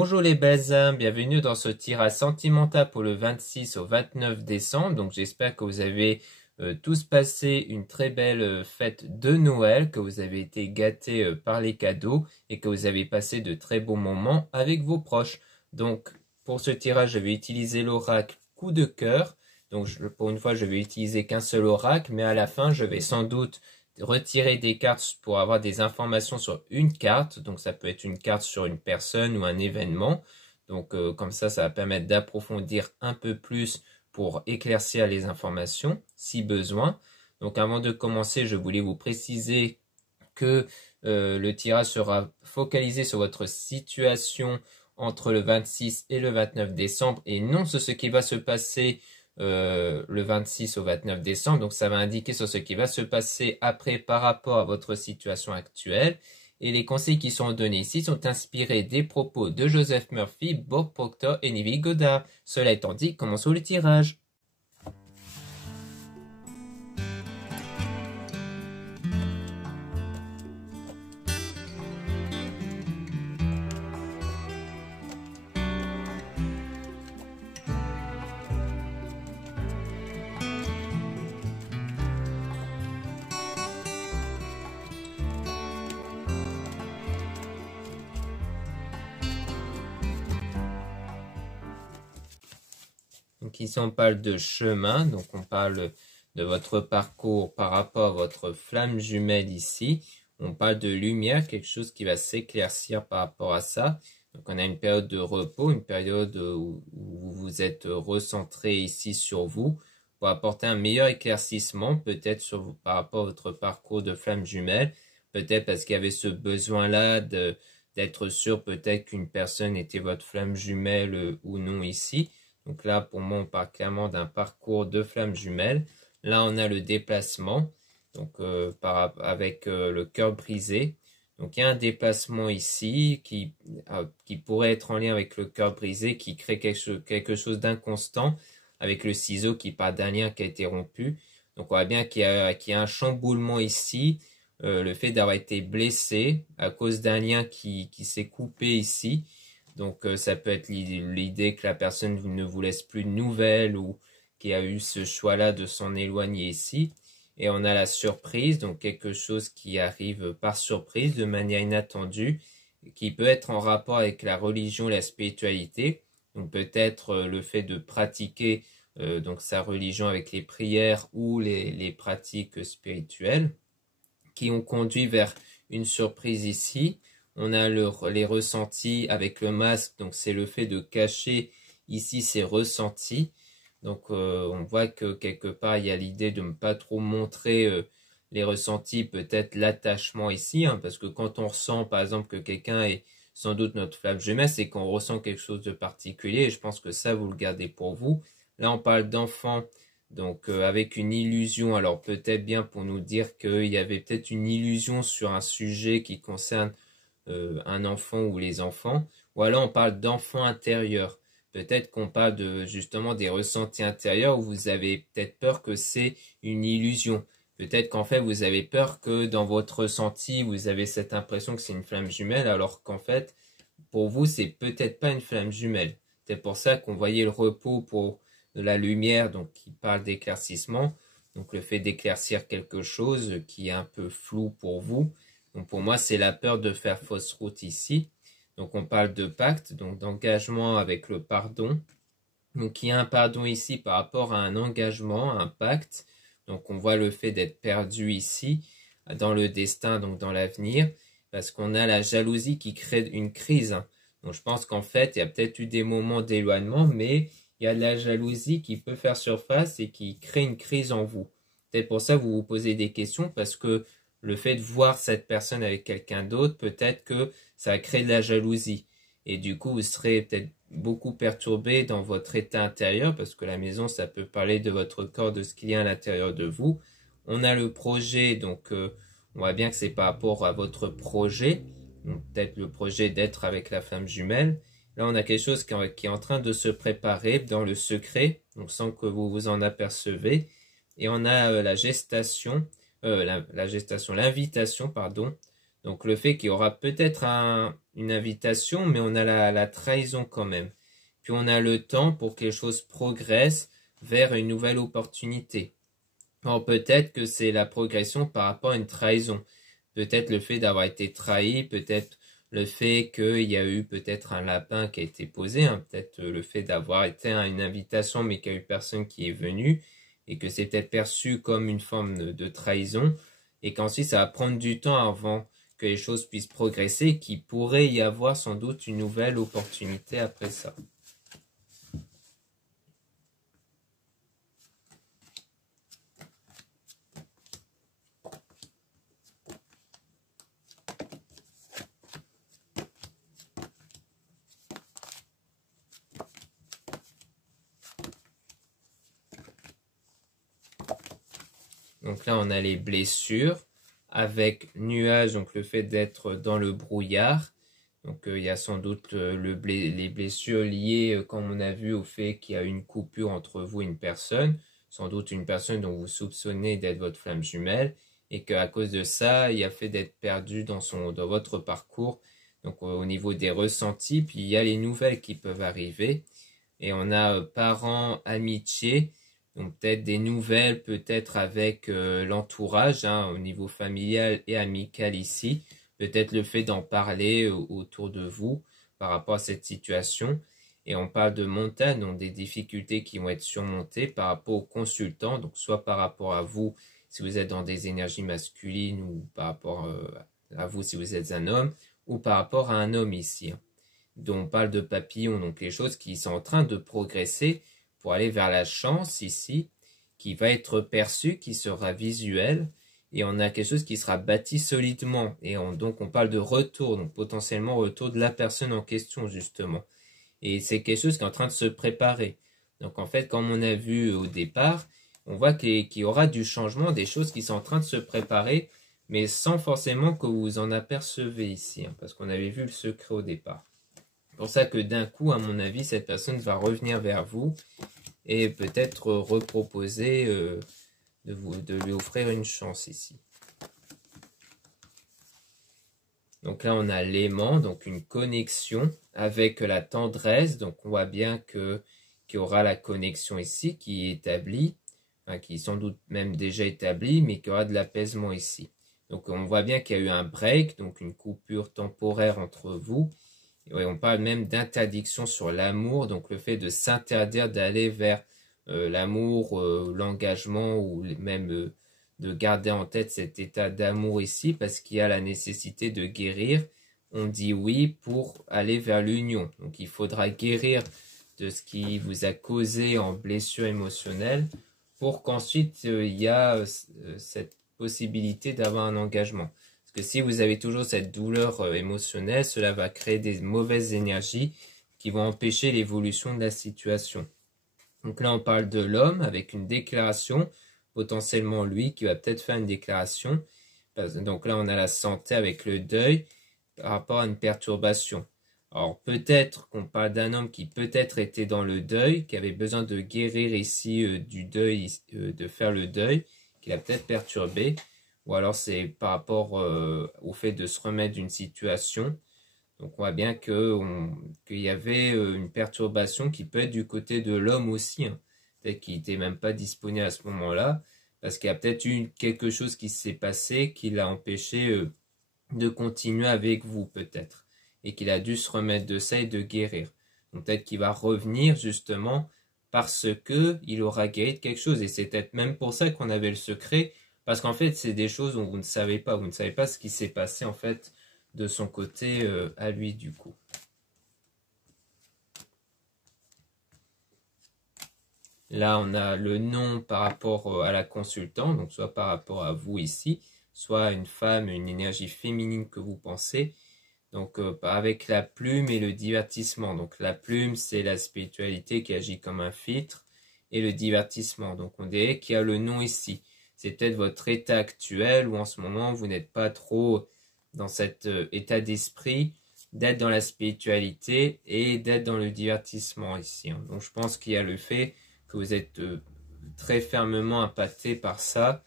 Bonjour les belles âmes, bienvenue dans ce tirage sentimental pour le 26 au 29 décembre. Donc j'espère que vous avez tous passé une très belle fête de Noël, que vous avez été gâtés par les cadeaux et que vous avez passé de très bons moments avec vos proches. Donc pour ce tirage, je vais utiliser l'oracle coup de cœur. Donc pour une fois, je vais utiliser qu'un seul oracle, mais à la fin, je vais sans doute retirer des cartes pour avoir des informations sur une carte. Donc ça peut être une carte sur une personne ou un événement. Donc comme ça va permettre d'approfondir un peu plus pour éclaircir les informations si besoin. Donc avant de commencer, je voulais vous préciser que le tirage sera focalisé sur votre situation entre le 26 et le 29 décembre et non sur ce qui va se passer le 26 au 29 décembre. Donc ça va indiquer sur ce qui va se passer après par rapport à votre situation actuelle. Et les conseils qui sont donnés ici sont inspirés des propos de Joseph Murphy, Bob Proctor et Neville Goddard. Cela étant dit, commençons le tirage. Donc ici on parle de chemin, donc on parle de votre parcours par rapport à votre flamme jumelle ici. On parle de lumière, quelque chose qui va s'éclaircir par rapport à ça. Donc on a une période de repos, une période où vous vous êtes recentré ici sur vous pour apporter un meilleur éclaircissement, peut-être par rapport à votre parcours de flamme jumelle, peut-être parce qu'il y avait ce besoin-là d'être sûr peut-être qu'une personne était votre flamme jumelle ou non ici. Donc là, pour moi, on parle clairement d'un parcours de flamme jumelle. Là, on a le déplacement, donc avec le cœur brisé. Donc il y a un déplacement ici qui pourrait être en lien avec le cœur brisé, qui crée quelque chose d'inconstant, avec le ciseau qui part d'un lien qui a été rompu. Donc on voit bien qu'il y a un chamboulement ici, le fait d'avoir été blessé à cause d'un lien qui s'est coupé ici. Donc ça peut être l'idée que la personne ne vous laisse plus de nouvelles ou qui a eu ce choix-là de s'en éloigner ici. Et on a la surprise, donc quelque chose qui arrive par surprise de manière inattendue, qui peut être en rapport avec la religion, la spiritualité. Donc peut-être le fait de pratiquer donc sa religion avec les prières ou les pratiques spirituelles qui ont conduit vers une surprise ici. On a les ressentis avec le masque, donc c'est le fait de cacher ici ses ressentis. Donc on voit que quelque part il y a l'idée de ne pas trop montrer les ressentis, peut-être l'attachement ici, hein, parce que quand on ressent par exemple que quelqu'un est sans doute notre flamme jumelle, c'est qu'on ressent quelque chose de particulier et je pense que ça vous le gardez pour vous. Là on parle d'enfant, donc avec une illusion, alors peut-être bien pour nous dire qu'il y avait peut-être une illusion sur un sujet qui concerne un enfant ou les enfants, ou alors on parle d'enfant intérieur. Peut-être qu'on parle justement des ressentis intérieurs où vous avez peut-être peur que c'est une illusion. Peut-être qu'en fait vous avez peur que dans votre ressenti vous avez cette impression que c'est une flamme jumelle alors qu'en fait pour vous c'est peut-être pas une flamme jumelle. C'est pour ça qu'on voyait le repos pour de la lumière, donc qui parle d'éclaircissement, donc le fait d'éclaircir quelque chose qui est un peu flou pour vous. Donc pour moi, c'est la peur de faire fausse route ici. Donc on parle de pacte, donc d'engagement avec le pardon. Donc il y a un pardon ici par rapport à un engagement, un pacte. Donc on voit le fait d'être perdu ici, dans le destin, donc dans l'avenir, parce qu'on a la jalousie qui crée une crise. Donc je pense qu'en fait, il y a peut-être eu des moments d'éloignement, mais il y a de la jalousie qui peut faire surface et qui crée une crise en vous. Peut-être pour ça que vous vous posez des questions, parce que le fait de voir cette personne avec quelqu'un d'autre, peut-être que ça va créer de la jalousie. Et du coup, vous serez peut-être beaucoup perturbé dans votre état intérieur, parce que la maison, ça peut parler de votre corps, de ce qu'il y a à l'intérieur de vous. On a le projet, donc on voit bien que c'est par rapport à votre projet. Donc peut-être le projet d'être avec la flamme jumelle. Là, on a quelque chose qui est en train de se préparer dans le secret, donc sans que vous vous en apercevez. Et on a la gestation, l'invitation, pardon. Donc le fait qu'il y aura peut-être une invitation, mais on a la trahison quand même. Puis on a le temps pour que les choses progressent vers une nouvelle opportunité. Alors peut-être que c'est la progression par rapport à une trahison. Peut-être le fait d'avoir été trahi, peut-être le fait qu'il y a eu peut-être un lapin qui a été posé, hein, peut-être le fait d'avoir été à une invitation mais qu'il n'y a eu personne qui est venu, et que c'est peut-être perçu comme une forme de trahison, et qu'ensuite ça va prendre du temps avant que les choses puissent progresser, qu'il pourrait y avoir sans doute une nouvelle opportunité après ça. Donc là, on a les blessures avec nuage, donc le fait d'être dans le brouillard. Donc il y a sans doute les blessures liées, comme on a vu, au fait qu'il y a une coupure entre vous et une personne. Sans doute une personne dont vous soupçonnez d'être votre flamme jumelle. Et qu'à cause de ça, il y a fait d'être perdu dans votre parcours. Donc au niveau des ressentis, puis il y a les nouvelles qui peuvent arriver. Et on a parents, amitié. Donc peut-être des nouvelles, peut-être avec l'entourage, hein, au niveau familial et amical ici. Peut-être le fait d'en parler autour de vous par rapport à cette situation. Et on parle de montagne, donc des difficultés qui vont être surmontées par rapport aux consultants, donc soit par rapport à vous si vous êtes dans des énergies masculines, ou par rapport à vous si vous êtes un homme, ou par rapport à un homme ici. Hein. Donc on parle de papillons, donc les choses qui sont en train de progresser pour aller vers la chance ici, qui va être perçue, qui sera visuelle, et on a quelque chose qui sera bâti solidement, et donc on parle de retour, donc potentiellement retour de la personne en question justement, et c'est quelque chose qui est en train de se préparer. Donc en fait, comme on a vu au départ, on voit qu'il y aura du changement, des choses qui sont en train de se préparer, mais sans forcément que vous en apercevez ici, hein, parce qu'on avait vu le secret au départ. C'est pour ça que d'un coup, à mon avis, cette personne va revenir vers vous et peut-être reproposer de lui offrir une chance ici. Donc là, on a l'aimant, donc une connexion avec la tendresse. Donc on voit bien qu'il y aura la connexion ici qui est établie, enfin, qui est sans doute même déjà établie, mais qu'il y aura de l'apaisement ici. Donc on voit bien qu'il y a eu un break, donc une coupure temporaire entre vous. Et on parle même d'interdiction sur l'amour, donc le fait de s'interdire d'aller vers l'amour, l'engagement, ou même de garder en tête cet état d'amour ici, parce qu'il y a la nécessité de guérir. On dit oui pour aller vers l'union. Donc il faudra guérir de ce qui vous a causé en blessure émotionnelle, pour qu'ensuite il y a cette possibilité d'avoir un engagement. Parce que si vous avez toujours cette douleur émotionnelle, cela va créer des mauvaises énergies qui vont empêcher l'évolution de la situation. Donc là, on parle de l'homme avec une déclaration, potentiellement lui qui va peut-être faire une déclaration. Donc là, on a la santé avec le deuil par rapport à une perturbation. Alors peut-être qu'on parle d'un homme qui peut-être était dans le deuil, qui avait besoin de guérir ici du deuil, de faire le deuil, qu'il a peut-être perturbé. Ou alors c'est par rapport au fait de se remettre d'une situation. Donc on voit bien qu'il y avait une perturbation qui peut être du côté de l'homme aussi. Hein. Peut-être qu'il n'était même pas disponible à ce moment-là, parce qu'il y a peut-être eu quelque chose qui s'est passé qui l'a empêché de continuer avec vous peut-être. Et qu'il a dû se remettre de ça et de guérir. Donc peut-être qu'il va revenir justement parce qu'il aura guéri de quelque chose. Et c'est peut-être même pour ça qu'on avait le secret. Parce qu'en fait, c'est des choses où vous ne savez pas. Vous ne savez pas ce qui s'est passé en fait de son côté à lui du coup. Là, on a le nom par rapport à la consultante, donc soit par rapport à vous ici, soit une femme, une énergie féminine que vous pensez. Donc avec la plume et le divertissement. Donc la plume, c'est la spiritualité qui agit comme un filtre, et le divertissement. Donc on dirait qu'il y a le nom ici. C'est peut-être votre état actuel, où en ce moment vous n'êtes pas trop dans cet état d'esprit d'être dans la spiritualité et d'être dans le divertissement ici. Hein. Donc je pense qu'il y a le fait que vous êtes très fermement impacté par ça,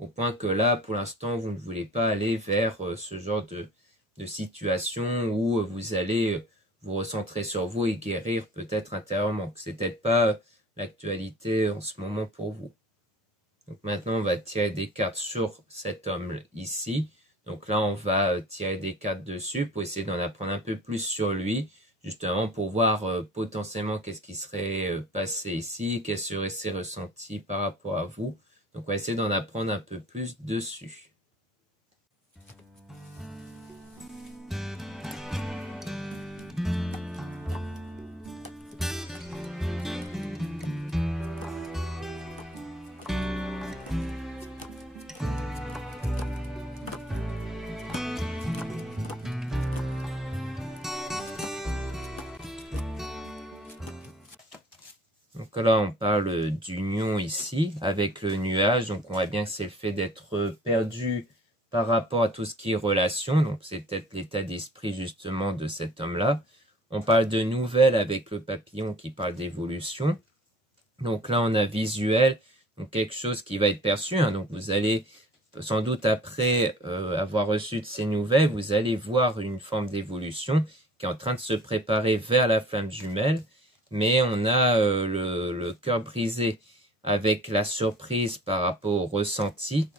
au point que là, pour l'instant, vous ne voulez pas aller vers ce genre de situation où vous allez vous recentrer sur vous et guérir peut-être intérieurement. C'est peut-être pas l'actualité en ce moment pour vous. Donc maintenant, on va tirer des cartes sur cet homme ici. Donc là, on va tirer des cartes dessus pour essayer d'en apprendre un peu plus sur lui, justement pour voir potentiellement qu'est-ce qui serait passé ici, quels seraient ses ressentis par rapport à vous. Donc on va essayer d'en apprendre un peu plus dessus. Donc là, on parle d'union ici avec le nuage. Donc on voit bien que c'est le fait d'être perdu par rapport à tout ce qui est relation. Donc c'est peut-être l'état d'esprit justement de cet homme-là. On parle de nouvelles avec le papillon qui parle d'évolution. Donc là, on a visuel, donc quelque chose qui va être perçu. Donc vous allez sans doute après avoir reçu de ces nouvelles, vous allez voir une forme d'évolution qui est en train de se préparer vers la flamme jumelle. Mais on a le cœur brisé avec la surprise par rapport au ressenti,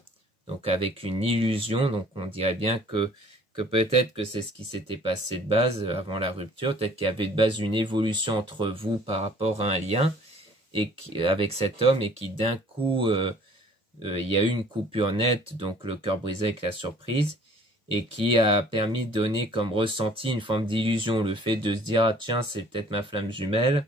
donc avec une illusion. Donc on dirait bien que peut-être que c'est ce qui s'était passé de base avant la rupture, peut-être qu'il y avait de base une évolution entre vous par rapport à un lien et avec cet homme et qui d'un coup, il y a eu une coupure nette, donc le cœur brisé avec la surprise, et qui a permis de donner comme ressenti une forme d'illusion, le fait de se dire « Ah tiens, c'est peut-être ma flamme jumelle ».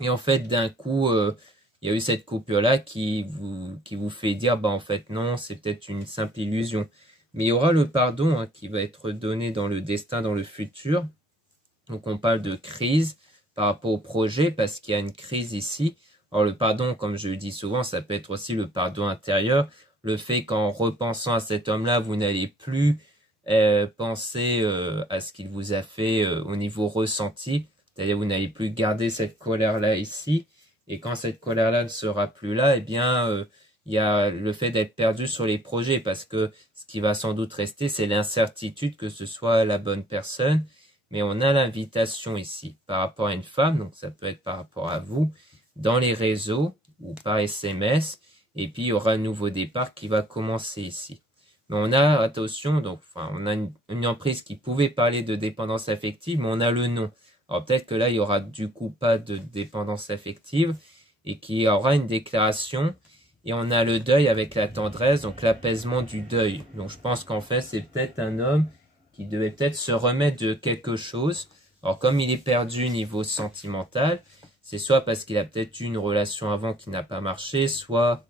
Et en fait, d'un coup, il y a eu cette coupure-là qui vous fait dire « Bah en fait non, c'est peut-être une simple illusion ». Mais il y aura le pardon qui va être donné dans le destin, dans le futur. Donc on parle de crise par rapport au projet parce qu'il y a une crise ici. Alors le pardon, comme je le dis souvent, ça peut être aussi le pardon intérieur. Le fait qu'en repensant à cet homme-là, vous n'allez plus penser à ce qu'il vous a fait au niveau ressenti. C'est-à-dire vous n'allez plus garder cette colère-là ici. Et quand cette colère-là ne sera plus là, eh bien, il y a le fait d'être perdu sur les projets. Parce que ce qui va sans doute rester, c'est l'incertitude que ce soit la bonne personne. Mais on a l'invitation ici par rapport à une femme, donc ça peut être par rapport à vous, dans les réseaux ou par SMS, et puis il y aura un nouveau départ qui va commencer ici. Mais on a, attention, donc on a une emprise qui pouvait parler de dépendance affective, mais on a le nom. Alors peut-être que là, il y aura du coup pas de dépendance affective, et qu'il y aura une déclaration, et on a le deuil avec la tendresse, donc l'apaisement du deuil. Donc je pense qu'en fait, c'est peut-être un homme qui devait peut-être se remettre de quelque chose. Alors comme il est perdu niveau sentimental, c'est soit parce qu'il a peut-être eu une relation avant qui n'a pas marché, soit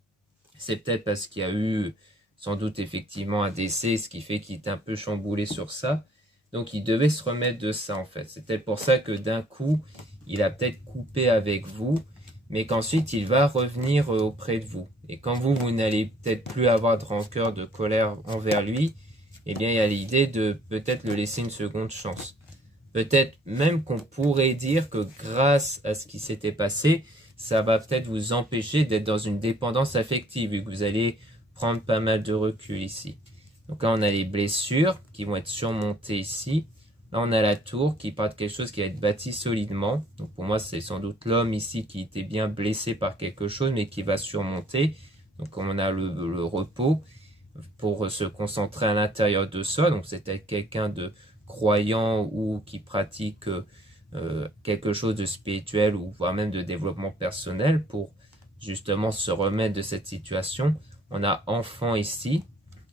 c'est peut-être parce qu'il y a eu sans doute effectivement un décès, ce qui fait qu'il est un peu chamboulé sur ça. Donc il devait se remettre de ça en fait. C'est peut-être pour ça que d'un coup, il a peut-être coupé avec vous, mais qu'ensuite il va revenir auprès de vous. Et quand vous n'allez peut-être plus avoir de rancœur, de colère envers lui, eh bien, il y a l'idée de peut-être le laisser une seconde chance. Peut-être même qu'on pourrait dire que grâce à ce qui s'était passé, ça va peut-être vous empêcher d'être dans une dépendance affective, vu que vous allez prendre pas mal de recul ici. Donc là, on a les blessures qui vont être surmontées ici. Là, on a la tour qui parle de quelque chose qui va être bâti solidement. Donc pour moi, c'est sans doute l'homme ici qui était bien blessé par quelque chose, mais qui va surmonter. Donc on a le repos pour se concentrer à l'intérieur de soi. Donc c'est être quelqu'un de croyant ou qui pratique quelque chose de spirituel ou voire même de développement personnel pour justement se remettre de cette situation. On a enfant ici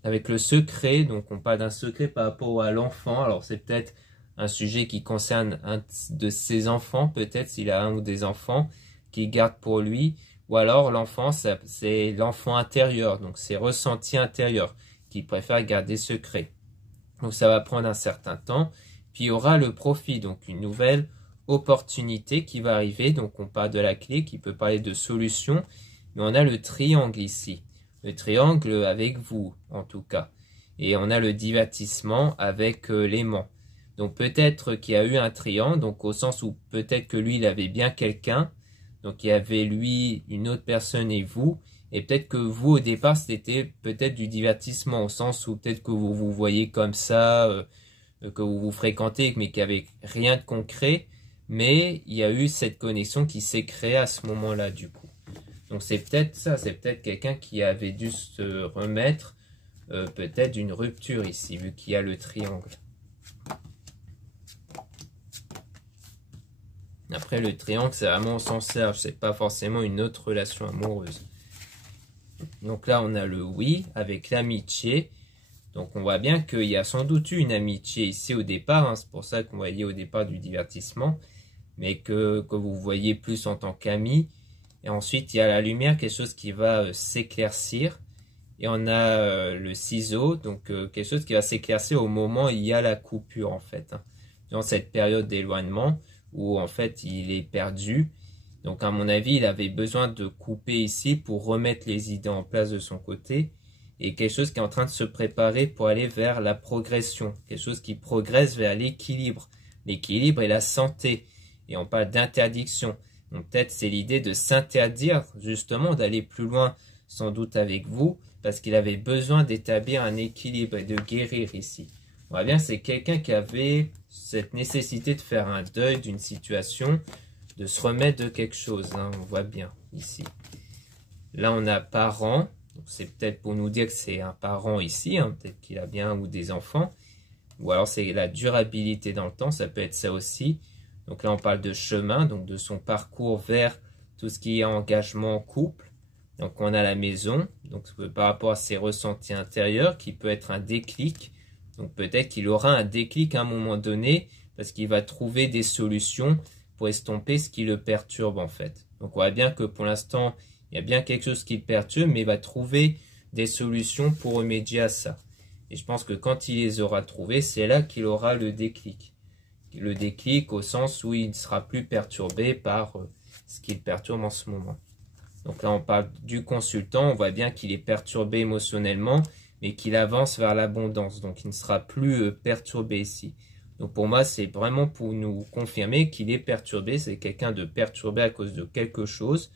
avec le secret. Donc on parle d'un secret par rapport à l'enfant. Alors c'est peut-être un sujet qui concerne un de ses enfants, peut-être s'il a un ou des enfants qu'il garde pour lui. Ou alors l'enfant, c'est l'enfant intérieur, donc c'est ressenti intérieur, qui préfère garder secret. Donc ça va prendre un certain temps. Puis il y aura le profit, donc une nouvelle opportunité qui va arriver. Donc on parle de la clé qui peut parler de solution. Mais on a le triangle ici. Le triangle avec vous, en tout cas. Et on a le divertissement avec l'aimant. Donc peut-être qu'il y a eu un triangle, donc au sens où peut-être que lui, il avait bien quelqu'un. Donc il y avait lui, une autre personne et vous. Et peut-être que vous, au départ, c'était peut-être du divertissement, au sens où peut-être que vous vous voyez comme ça, que vous vous fréquentez, mais qu'il n'y avait rien de concret. Mais il y a eu cette connexion qui s'est créée à ce moment-là, du coup. Donc c'est peut-être ça, c'est peut-être quelqu'un qui avait dû se remettre peut-être d'une rupture ici, vu qu'il y a le triangle. Après, le triangle, c'est vraiment au sens large, c'est pas forcément une autre relation amoureuse. Donc là, on a le oui avec l'amitié. Donc on voit bien qu'il y a sans doute eu une amitié ici au départ, hein, c'est pour ça qu'on voyait au départ du divertissement, mais que vous voyez plus en tant qu'ami. Et ensuite, il y a la lumière, quelque chose qui va s'éclaircir. Et on a le ciseau, donc quelque chose qui va s'éclaircir au moment où il y a la coupure, en fait. Hein, dans cette période d'éloignement où, en fait, il est perdu. Donc, à mon avis, il avait besoin de couper ici pour remettre les idées en place de son côté. Et quelque chose qui est en train de se préparer pour aller vers la progression. Quelque chose qui progresse vers l'équilibre. L'équilibre et la santé. Et on parle d'interdiction. Donc peut-être c'est l'idée de s'interdire justement d'aller plus loin sans doute avec vous parce qu'il avait besoin d'établir un équilibre et de guérir ici. On voit bien c'est quelqu'un qui avait cette nécessité de faire un deuil d'une situation, de se remettre de quelque chose, hein, on voit bien ici. Là on a parent, c'est peut-être pour nous dire que c'est un parent ici, hein, peut-être qu'il a bien ou des enfants, ou alors c'est la durabilité dans le temps, ça peut être ça aussi. Donc là, on parle de chemin, donc de son parcours vers tout ce qui est engagement en couple. Donc on a la maison, donc par rapport à ses ressentis intérieurs, qui peut être un déclic. Donc peut-être qu'il aura un déclic à un moment donné, parce qu'il va trouver des solutions pour estomper ce qui le perturbe en fait. Donc on voit bien que pour l'instant, il y a bien quelque chose qui le perturbe, mais il va trouver des solutions pour remédier à ça. Et je pense que quand il les aura trouvées, c'est là qu'il aura le déclic. Le déclic au sens où il ne sera plus perturbé par ce qui le perturbe en ce moment. Donc là, on parle du consultant. On voit bien qu'il est perturbé émotionnellement, mais qu'il avance vers l'abondance. Donc, il ne sera plus perturbé ici. Donc, pour moi, c'est vraiment pour nous confirmer qu'il est perturbé. C'est quelqu'un de perturbé à cause de quelque chose.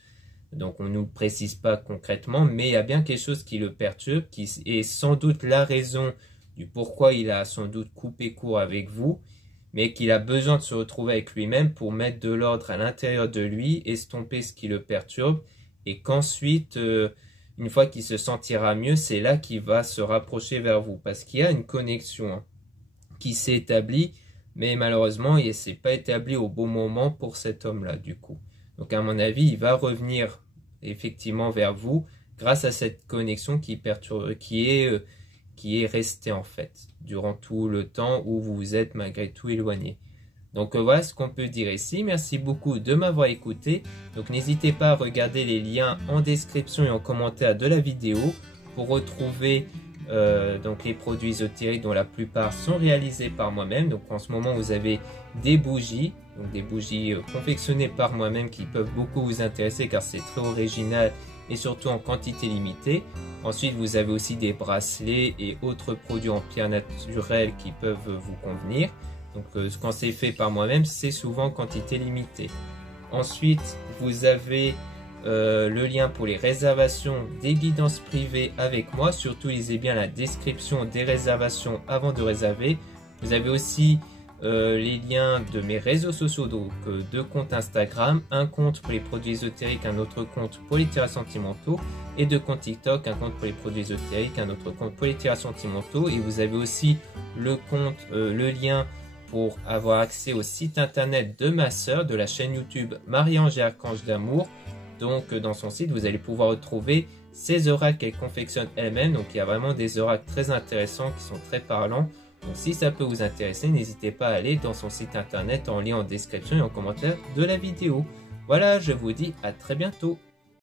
Donc, on ne nous le précise pas concrètement, mais il y a bien quelque chose qui le perturbe, qui est sans doute la raison du pourquoi il a sans doute coupé court avec vous, mais qu'il a besoin de se retrouver avec lui-même pour mettre de l'ordre à l'intérieur de lui, estomper ce qui le perturbe, et qu'ensuite, une fois qu'il se sentira mieux, c'est là qu'il va se rapprocher vers vous, parce qu'il y a une connexion hein, qui s'est établie, mais malheureusement, il ne s'est pas établi au bon moment pour cet homme-là, du coup. Donc, à mon avis, il va revenir effectivement vers vous grâce à cette connexion qui est restée en fait durant tout le temps où vous vous êtes malgré tout éloigné. Donc voilà ce qu'on peut dire ici. Merci beaucoup de m'avoir écouté. Donc n'hésitez pas à regarder les liens en description et en commentaire de la vidéo pour retrouver donc les produits ésotériques dont la plupart sont réalisés par moi-même. Donc en ce moment vous avez des bougies, donc des bougies confectionnées par moi-même qui peuvent beaucoup vous intéresser car c'est très original et surtout en quantité limitée. Ensuite vous avez aussi des bracelets et autres produits en pierre naturelle qui peuvent vous convenir. Donc quand c'est fait par moi-même, c'est souvent en quantité limitée. Ensuite, vous avez le lien pour les réservations des guidances privées avec moi. Surtout, lisez bien la description des réservations avant de réserver. Vous avez aussi les liens de mes réseaux sociaux, donc 2 comptes Instagram, un compte pour les produits ésotériques, un autre compte pour les tirages sentimentaux, et 2 comptes TikTok, un compte pour les produits ésotériques, un autre compte pour les tirages sentimentaux. Et vous avez aussi le lien pour avoir accès au site internet de ma sœur, de la chaîne YouTube Marie-Ange et Archange d'Amour. Donc dans son site, vous allez pouvoir retrouver ces oracles qu'elle confectionne elle-même. Donc il y a vraiment des oracles très intéressants qui sont très parlants. Donc si ça peut vous intéresser, n'hésitez pas à aller dans son site internet en lien en description et en commentaire de la vidéo. Voilà, je vous dis à très bientôt.